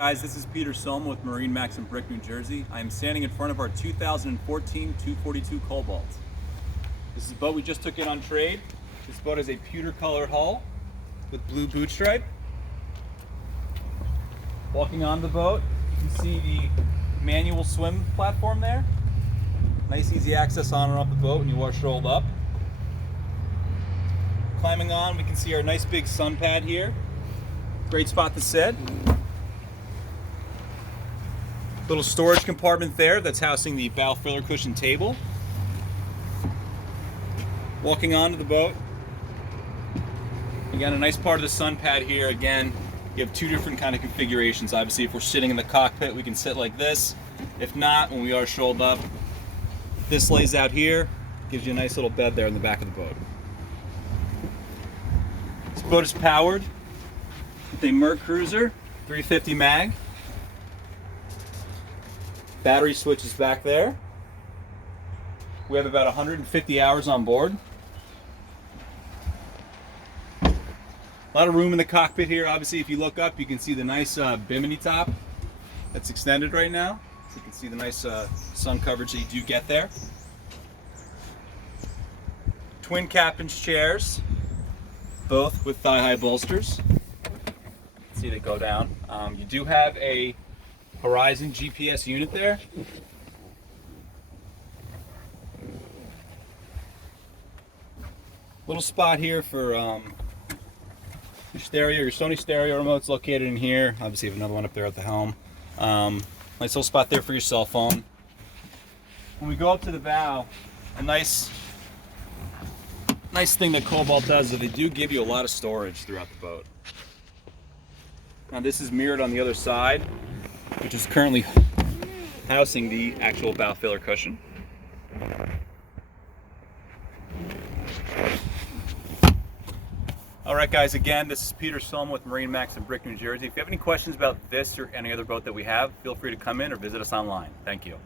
Guys, this is Peter Solma with MarineMax Brick, New Jersey. I am standing in front of our 2014 242 Cobalt. This is a boat we just took in on trade. This boat has a pewter colored hull with blue boot stripe. Walking on the boat, you can see the manual swim platform there. Nice easy access on and off the boat when you are rolled up. Climbing on, we can see our nice big sun pad here. Great spot to sit. Little storage compartment there that's housing the bow filler cushion table. Walking onto the boat. Again, a nice part of the sun pad here. Again, you have two different kind of configurations. Obviously, if we're sitting in the cockpit, we can sit like this. If not, when we are shouldered up, this lays out here. Gives you a nice little bed there in the back of the boat. This boat is powered with a Merc Cruiser 350 mag. Battery switch is back there. We have about 150 hours on board. A lot of room in the cockpit here. Obviously, if you look up, you can see the nice bimini top that's extended right now. So you can see the nice sun coverage that you do get there. Twin captain's chairs, both with thigh-high bolsters. See they go down. You do have a Horizon GPS unit there. Little spot here for your stereo, your Sony stereo remote's located in here. Obviously you have another one up there at the helm. Nice little spot there for your cell phone. When we go up to the bow, a nice thing that Cobalt does is they do give you a lot of storage throughout the boat. Now this is mirrored on the other side, which is currently housing the actual bow filler cushion. Alright guys, again, this is Peter Solma with MarineMax Brick, New Jersey. If you have any questions about this or any other boat that we have, feel free to come in or visit us online. Thank you.